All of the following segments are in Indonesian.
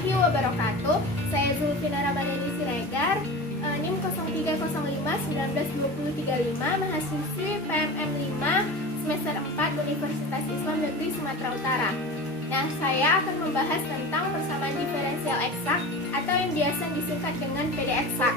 warahmatullahi wabarakatuh. Saya Zulfina Ramadhani Siregar, NIM 0305192035, mahasiswi PMM 5 semester 4 Universitas Islam Negeri Sumatera Utara. Nah, saya akan membahas tentang persamaan diferensial eksak atau yang biasa disingkat dengan PD eksak.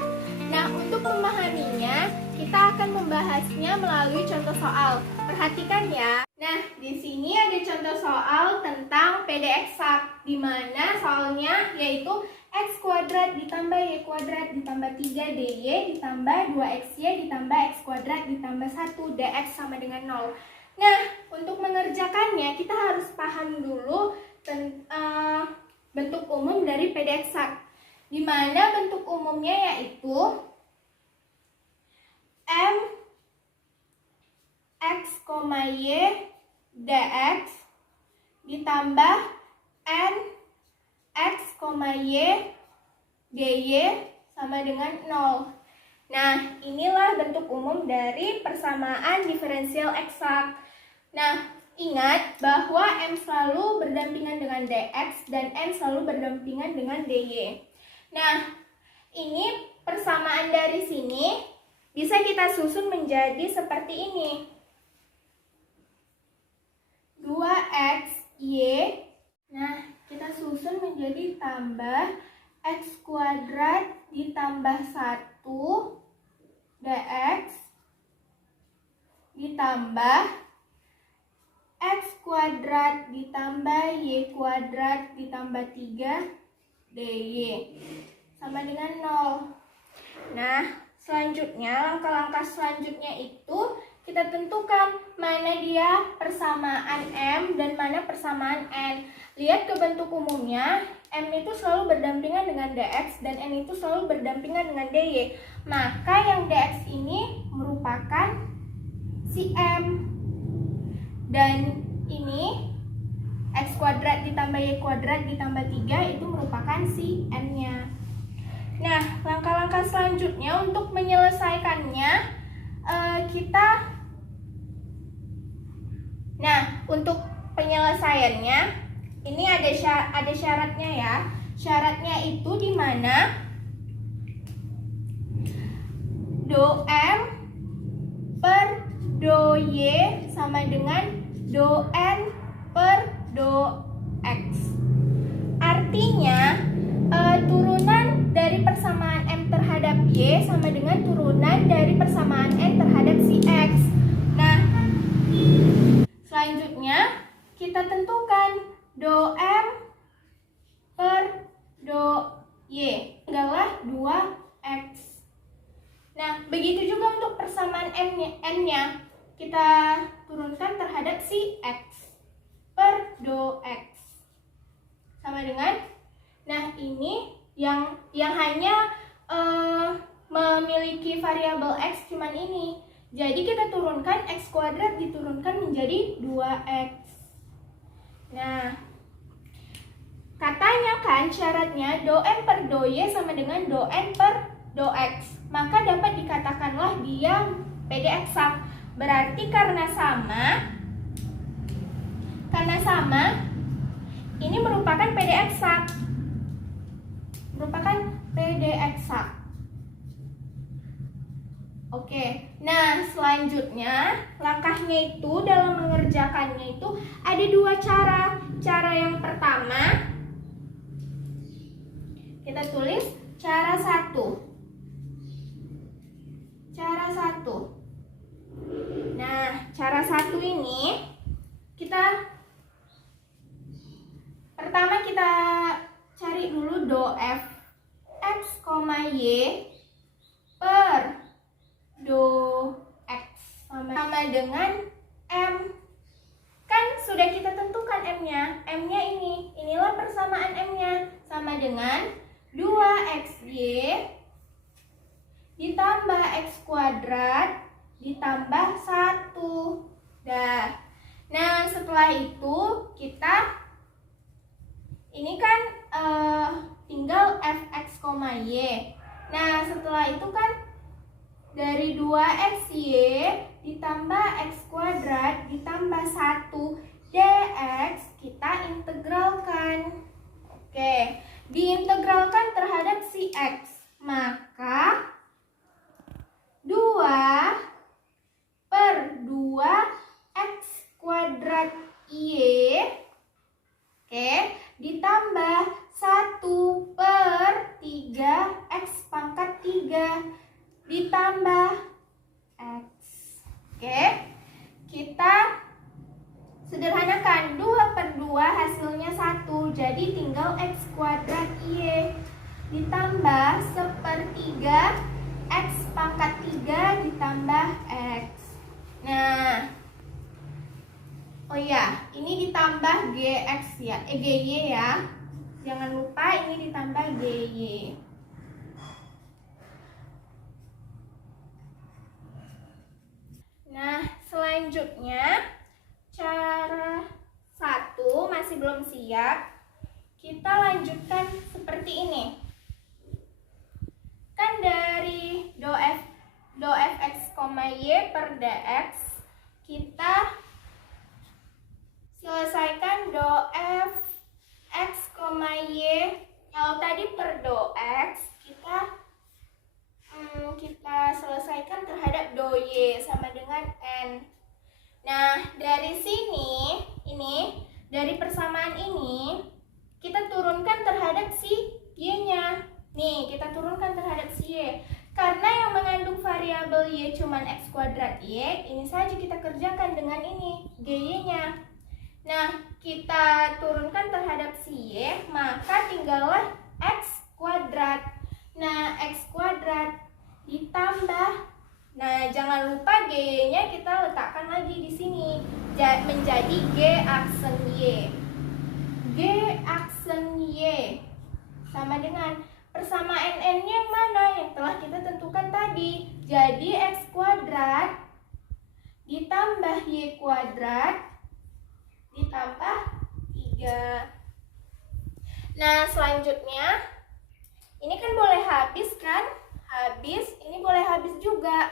Nah, untuk memahaminya, kita akan membahasnya melalui contoh soal. Perhatikan ya. Nah, di sini ada contoh soal tentang PD eksak, di mana soalnya yaitu x kuadrat ditambah y kuadrat ditambah 3dy ditambah 2xy ditambah x kuadrat ditambah 1 dx sama dengan 0. Nah, untuk mengerjakannya kita harus paham dulu bentuk umum dari PD eksak, di mana bentuk umumnya yaitu m x, y dx ditambah n x, y dy sama dengan 0. Nah, inilah bentuk umum dari persamaan diferensial eksak. Nah, ingat bahwa m selalu berdampingan dengan dx dan n selalu berdampingan dengan dy. Nah, ini persamaan dari sini bisa kita susun menjadi seperti ini. 2xy. Nah, kita susun menjadi tambah x kuadrat ditambah 1 dx ditambah x kuadrat ditambah y kuadrat ditambah 3 dy sama dengan 0. Nah, selanjutnya, langkah-langkah selanjutnya itu kita tentukan mana dia persamaan m dan mana persamaan n. Lihat ke bentuk umumnya, m itu selalu berdampingan dengan dx dan n itu selalu berdampingan dengan dy. Maka yang dx ini merupakan si m. Dan ini x kuadrat ditambah y kuadrat ditambah 3 itu merupakan si n-nya. Nah, langkah-langkah selanjutnya untuk menyelesaikannya untuk penyelesaiannya ini ada syaratnya ya. Syaratnya itu di mana do m per do y sama dengan do n per do x. Artinya turunan dari persamaan m terhadap y sama dengan turunan dari persamaan n terhadap si x. Nah, selanjutnya kita tentukan do m per do y adalah 2x. Nah, begitu juga untuk persamaan n-nya kita turunkan terhadap si x per do x sama dengan, nah ini yang hanya memiliki variabel x cuman ini. Jadi kita turunkan x kuadrat diturunkan menjadi 2x. Nah, katanya kan syaratnya do m per do y sama dengan do n per do x. Maka dapat dikatakanlah dia PD eksak. Berarti karena sama, ini merupakan PD eksak. Oke, nah selanjutnya langkahnya itu dalam mengerjakannya itu ada dua cara. Cara yang pertama kita tulis cara 1. Nah, cara 1 ini pertama kita cari dulu do f x, y per do x sama dengan m. Kan sudah kita tentukan m-nya. M-nya inilah persamaan m-nya sama dengan 2xy ditambah x kuadrat ditambah 1. Nah, setelah itu kita ini kan tinggal fx, y. Nah, setelah itu kan dari 2xy ditambah x kuadrat ditambah 1 dx kita integralkan. Oke, di Jadi tinggal X kuadrat Y ditambah 1/3 X pangkat 3 ditambah X. Nah, oh ya, ini ditambah GX ya, GY ya. Jangan lupa ini ditambah GY. Nah, selanjutnya cara 1 masih belum siap. Kita lanjutkan seperti ini. Kan dari do fx, y per dx, kita selesaikan do fx, y. Kalau tadi per do x, kita selesaikan terhadap do y sama dengan n. Nah, dari sini, dari persamaan ini, kita turunkan terhadap si y-nya. Nih, kita turunkan terhadap si y. Karena yang mengandung variabel y cuman x kuadrat y, ini saja kita kerjakan dengan ini, gy-nya. Nah, kita turunkan terhadap si y, maka tinggallah x kuadrat. Nah, x kuadrat ditambah, nah jangan lupa gy-nya kita letakkan lagi di sini, menjadi g aksen y. G aksen y sama dengan persamaan n-nya yang mana? Yang telah kita tentukan tadi. Jadi x kuadrat ditambah y kuadrat ditambah 3. Nah, selanjutnya ini kan boleh habis kan? Habis, ini boleh habis juga.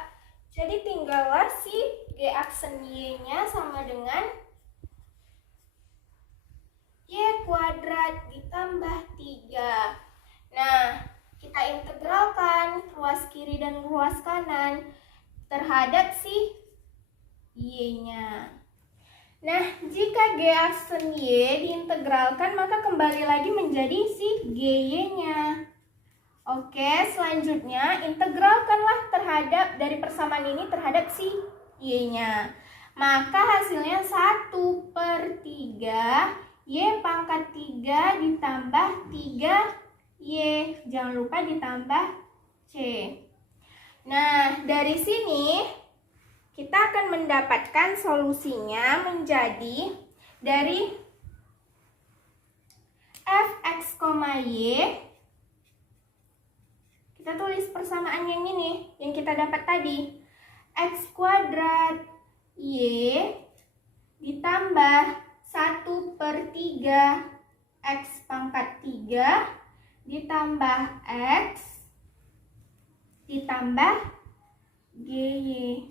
Jadi tinggallah si g aksen y-nya sama dengan y kuadrat ditambah 3. Nah, kita integralkan ruas kiri dan ruas kanan terhadap si y-nya. Nah, jika g aksen y diintegralkan, maka kembali lagi menjadi si gy-nya. Oke, selanjutnya integralkanlah terhadap dari persamaan ini terhadap si y-nya. Maka hasilnya 1/3 y pangkat 3 ditambah 3y. Jangan lupa ditambah c. Nah, dari sini kita akan mendapatkan solusinya menjadi dari fx, y. Kita tulis persamaan yang ini, yang kita dapat tadi. X kuadrat y ditambah 1/3 x pangkat 3 ditambah x ditambah gy.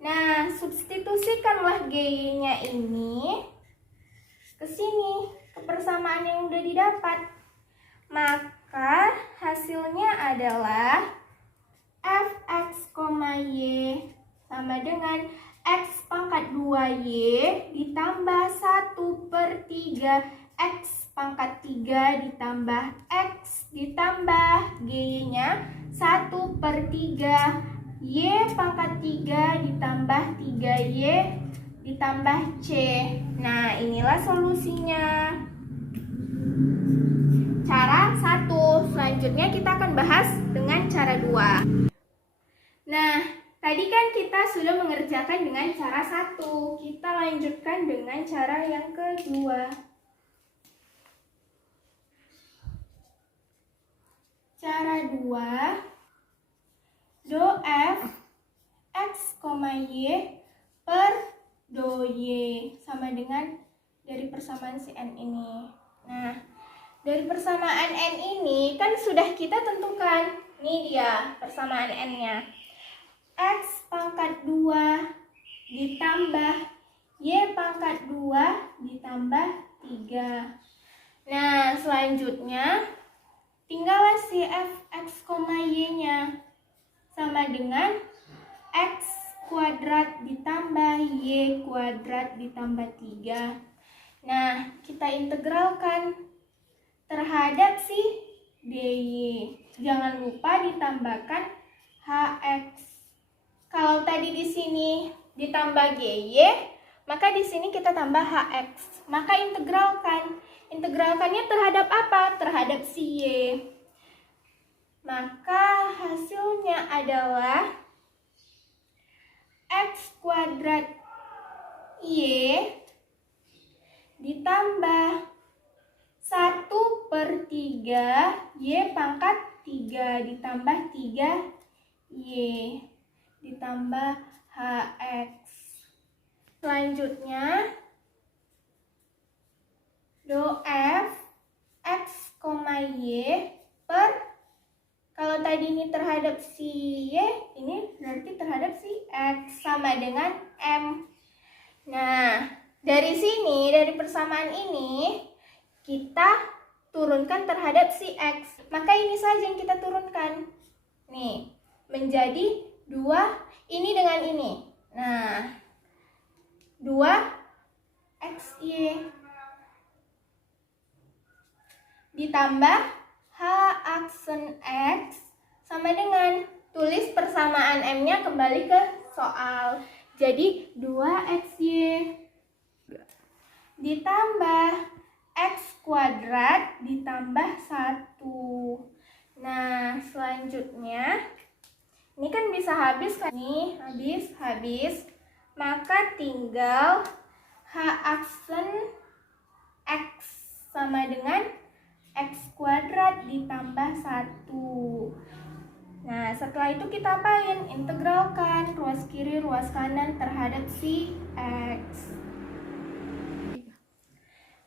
Nah, substitusikanlah gy-nya ini ke sini, ke persamaan yang udah didapat. Maka hasilnya adalah fx, y sama dengan x pangkat 2y ditambah 1/3 x pangkat 3 ditambah x ditambah gy-nya 1/3 y pangkat 3 ditambah 3y ditambah c. Nah, inilah solusinya. Cara 1. Selanjutnya kita akan bahas dengan cara 2. Nah, tadi kan kita sudah mengerjakan dengan cara 1. Kita lanjutkan dengan cara yang kedua. Cara 2. Do f x, y per do y sama dengan dari persamaan si n ini. Nah, dari persamaan n ini kan sudah kita tentukan. Ini dia persamaan n-nya. X pangkat 2 ditambah y pangkat 2 ditambah 3. Nah, selanjutnya tinggallah si fx, y-nya sama dengan x kuadrat ditambah y kuadrat ditambah 3. Nah, kita integralkan terhadap si dy. Jangan lupa ditambahkan hx. Kalau tadi di sini ditambah gy, Maka di sini kita tambah hx. Maka integralkan. Integralkannya terhadap apa? Terhadap si y. Maka hasilnya adalah x kuadrat y ditambah 1/3 y pangkat 3 ditambah 3y ditambah hx. Selanjutnya, do f x, y per, kalau tadi ini terhadap si y, ini berarti terhadap si x, sama dengan m. Nah, dari sini, dari persamaan ini, kita turunkan terhadap si x. Maka ini saja yang kita turunkan. Nih, menjadi 2 ini dengan ini. Nah, 2xy ditambah h aksen x sama dengan, tulis persamaan m-nya kembali ke soal. Jadi 2xy ditambah x kuadrat ditambah 1. Nah, selanjutnya ini kan bisa habis kan nih, habis. Maka tinggal h aksen x sama dengan x kuadrat ditambah 1. Nah, setelah itu kita apain? Integralkan ruas kiri, ruas kanan terhadap si x.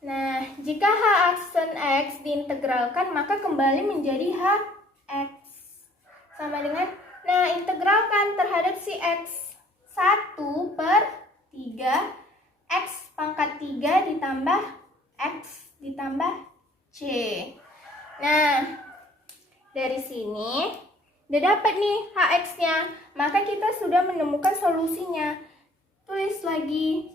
Nah, jika h aksen x diintegralkan, maka kembali menjadi hx. Sama dengan, nah, integralkan terhadap si x. 1/3 x pangkat 3 ditambah x ditambah c. Nah, dari sini udah dapat nih hx-nya. Maka kita sudah menemukan solusinya. Tulis lagi,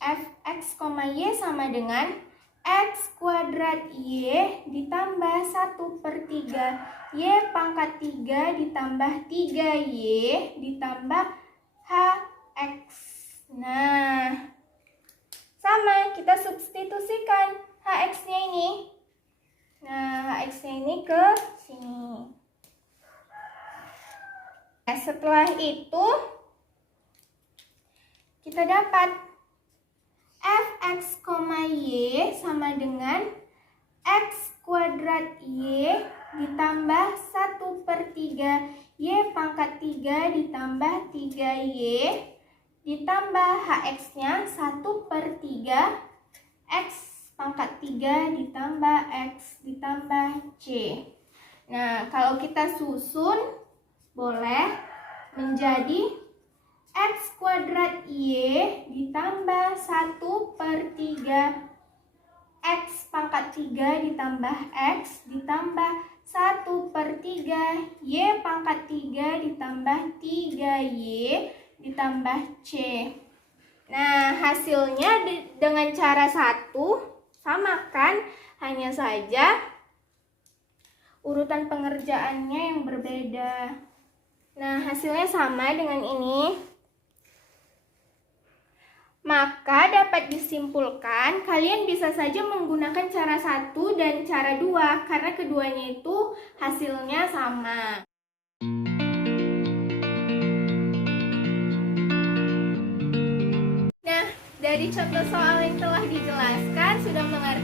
fx, y sama dengan x kuadrat y ditambah 1/3 y pangkat 3 ditambah 3y ditambah hx. Nah, sama, kita substitusikan hx-nya ini. Nah, hx-nya ini ke sini. Nah, setelah itu kita dapat fx, y sama dengan x kuadrat y ditambah 1/3 y pangkat 3 ditambah 3y ditambah hx-nya 1/3 x pangkat 3 ditambah x ditambah c. Nah, kalau kita susun boleh menjadi x kuadrat y ditambah 1/3 x pangkat 3 ditambah x ditambah 1/3 y pangkat 3 ditambah 3y ditambah c. Nah, hasilnya dengan cara 1 samakan, hanya saja urutan pengerjaannya yang berbeda. Nah, hasilnya sama dengan ini. Maka dapat disimpulkan kalian bisa saja menggunakan cara 1 dan cara 2 karena keduanya itu hasilnya sama. Nah, dari contoh soal yang telah dijelaskan sudah mengerti